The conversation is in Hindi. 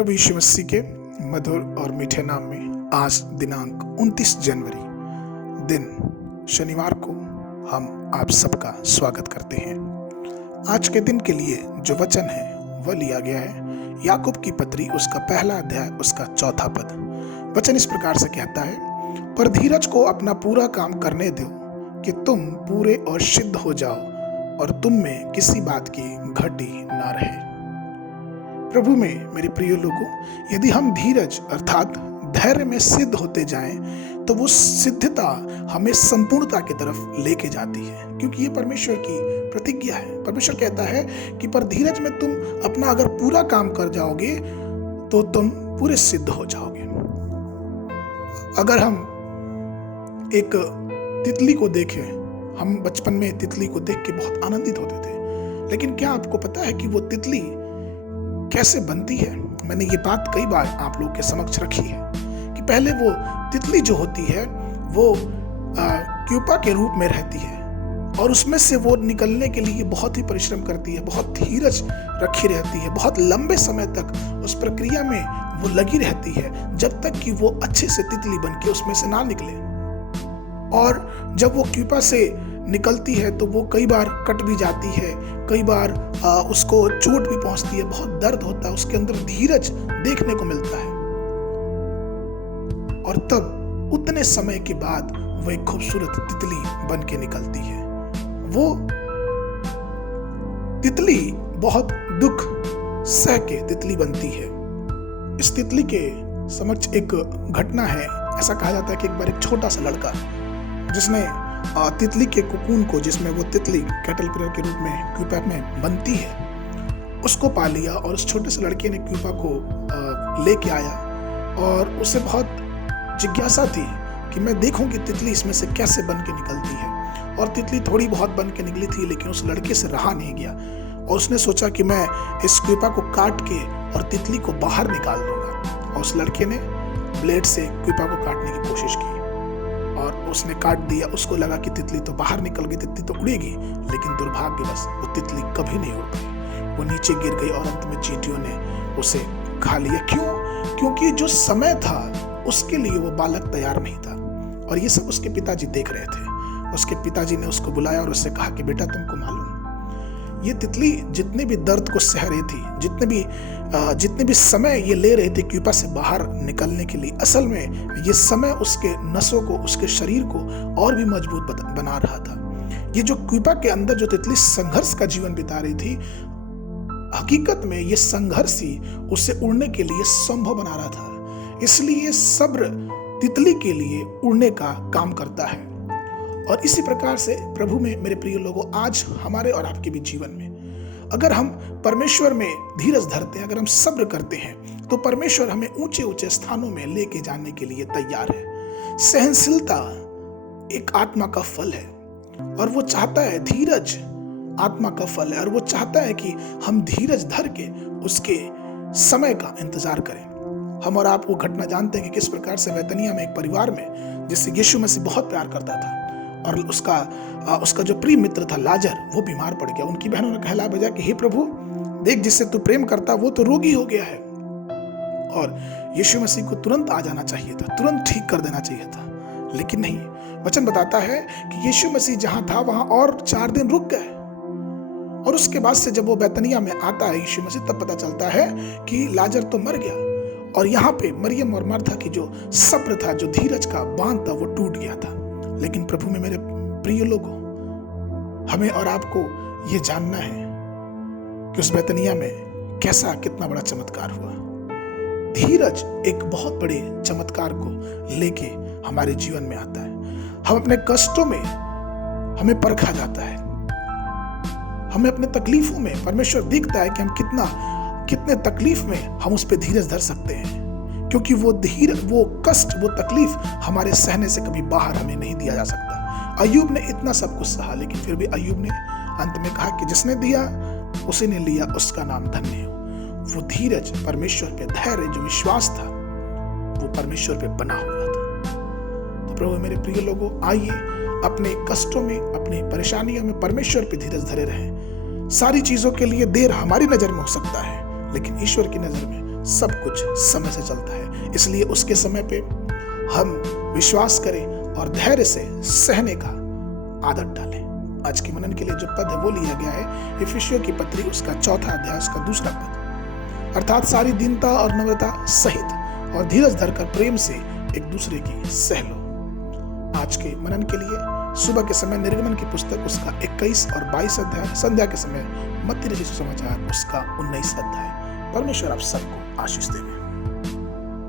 प्रभु यीशु मसीह के मधुर और मीठे नाम में आज दिनांक 29 जनवरी दिन शनिवार को हम आप सबका स्वागत करते हैं। आज के दिन के लिए जो वचन है वह लिया गया है याकूब की पत्री उसका पहला अध्याय उसका 4था पद। वचन इस प्रकार से कहता है, पर धीरज को अपना पूरा काम करने दो कि तुम पूरे और सिद्ध हो जाओ और तुम में किसी बात की घटी ना रहे। प्रभु में मेरे प्रिय लोगों, यदि हम धीरज अर्थात धैर्य में सिद्ध होते जाएं तो वो सिद्धता हमें संपूर्णता की तरफ लेके जाती है, क्योंकि ये परमेश्वर की प्रतिज्ञा है। परमेश्वर कहता है कि पर धीरज में तुम अपना अगर पूरा काम कर जाओगे तो तुम पूरे सिद्ध हो जाओगे। अगर हम एक तितली को देखें, हम बचपन में तितली को देख के बहुत आनंदित होते थे, लेकिन क्या आपको पता है कि वो तितली कैसे बनती है? मैंने ये बात कई बार आप लोगों के समक्ष रखी है कि पहले वो तितली जो होती है वो क्यूपा के रूप में रहती है और उसमें से वो निकलने के लिए बहुत ही परिश्रम करती है, बहुत धीरज रखी रहती है, बहुत लंबे समय तक उस प्रक्रिया में वो लगी रहती है जब तक कि वो अच्छे से तितली बन के उसमें से ना निकले। और जब वो क्यूपा से निकलती है तो वो कई बार कट भी जाती है, कई बार उसको चोट भी पहुंचती है, बहुत दर्द होता है, उसके अंदर धीरज देखने को मिलता है। और तब उतने समय के बाद वो एक खूबसूरत तितली बन के निकलती है। वो तितली बहुत दुख सह के तितली बनती है। इस तितली के समक्ष एक घटना है। ऐसा कहा जाता है कि एक बार एक छोटा सा लड़का जिसने तितली के कोकून को, जिसमें वो तितली कैटरपिलर के रूप में क्यूपा में बनती है, उसको पा लिया और उस छोटे से लड़के ने क्यूपा को लेके आया और उसे बहुत जिज्ञासा थी कि मैं देखूं कि तितली इसमें से कैसे बन के निकलती है। और तितली थोड़ी बहुत बन के निकली थी, लेकिन उस लड़के से रहा नहीं गया और उसने सोचा कि मैं इस क्यूपा को काट के और तितली को बाहर निकाल दूंगा। और उस लड़के ने ब्लेड से क्यूपा को काटने की कोशिश की और उसने काट दिया। उसको लगा कि तितली तो बाहर निकल गई, तितली तो उड़ेगी, लेकिन दुर्भाग्यवश वो तितली कभी नहीं उड़ पाई। वो नीचे गिर गई और अंत में चींटियों ने उसे खा लिया। क्यों? क्योंकि जो समय था उसके लिए वो बालक तैयार नहीं था। और ये सब उसके पिताजी देख रहे थे। उसके पिताजी ने उसको बुलाया और उससे कहा कि बेटा, तुमको मालूम, ये तितली जितने भी दर्द को सह रही थी, जितने भी समय ये ले रहे थे क्यूपा से बाहर निकलने के लिए, असल में ये समय उसके नसों को, उसके शरीर को और भी मजबूत बना रहा था। ये जो क्यूपा के अंदर जो तितली संघर्ष का जीवन बिता रही थी, हकीकत में ये संघर्ष ही उसे उड़ने के लिए संभव बना रहा था। इसलिए सब्र तितली के लिए उड़ने का काम करता है। और इसी प्रकार से प्रभु में मेरे प्रिय लोगों, आज हमारे और आपके भी जीवन में अगर हम परमेश्वर में धीरज धरते हैं, अगर हम सब्र करते हैं, तो परमेश्वर हमें ऊंचे ऊंचे स्थानों में लेके जाने के लिए तैयार है। सहनशीलता एक आत्मा का फल है और वो चाहता है, धीरज आत्मा का फल है और वो चाहता है कि हम धीरज धर के उसके समय का इंतजार करें। हम और आप वो घटना जानते हैं कि किस प्रकार से बैतनिया में एक परिवार में, जिससे यीशु मसीह बहुत प्यार करता था, और उसका जो प्रिय मित्र था लाजर, वो बीमार पड़ गया। उनकी बहनों ने कहला बजा कि हे प्रभु, देख, जिससे तू प्रेम करता वो तो रोगी हो गया है। और यीशु मसीह को तुरंत आ जाना चाहिए था, तुरंत ठीक कर देना चाहिए था, लेकिन नहीं। वचन बताता है कि यीशु मसीह जहां था वहां और 4 दिन रुक गए। और उसके बाद से जब वो बैतनिया में आता है यीशु मसीह, तब पता चलता है कि लाजर तो मर गया। और यहाँ पे मरियम और मार्था की जो सब्र था, जो धीरज का बांध था, वो टूट गया था। लेकिन प्रभु में मेरे प्रिय लोगों, हमें और आपको ये जानना है कि उस बैतनिया में कितना बड़ा चमत्कार हुआ। धीरज एक बहुत बड़े चमत्कार को लेके हमारे जीवन में आता है। हम अपने कष्टों में हमें परखा जाता है, हमें अपने तकलीफों में परमेश्वर देखता है कि हम कितने तकलीफ में हम उस पर धीरज धर सकते हैं, क्योंकि वो कष्ट, वो तकलीफ हमारे सहने से कभी बाहर हमें नहीं दिया जा सकता। अय्यूब ने इतना सब कुछ सहा, लेकिन फिर भी अय्यूब ने अंत में कहा कि जिसने दिया उसी ने लिया, उसका नाम धन्य हो। वो धीरज, परमेश्वर पे धैर्य, जो विश्वास था, वो परमेश्वर पे बना हुआ था। तो प्रभु मेरे प्रिय लोगों, आइए अपने कष्टों में, अपनी परेशानियों में परमेश्वर पे धीरज धरे रहें। सारी चीजों के लिए देर हमारी नजर में हो सकता है, लेकिन ईश्वर की नजर में सब कुछ समय से चलता है, इसलिए उसके समय पे हम विश्वास करें और धैर्य से सहने का आदत डालें। आज के मनन के लिए जो पद है वो लिया गया है इफिसियों की पत्री उसका 4 अध्याय उसका 2 पद, अर्थात सारी दीनता और नम्रता सहित और धीरज धरकर प्रेम से एक दूसरे की सह लो। आज के मनन के लिए सुबह के समय निर्गमन की पुस्तक उसका 21 और 22 अध्याय, संध्या के समय मत्ती रचित सुसमाचार उसका 19 अध्याय। परमेश्वर आप सबको आशीष देवे।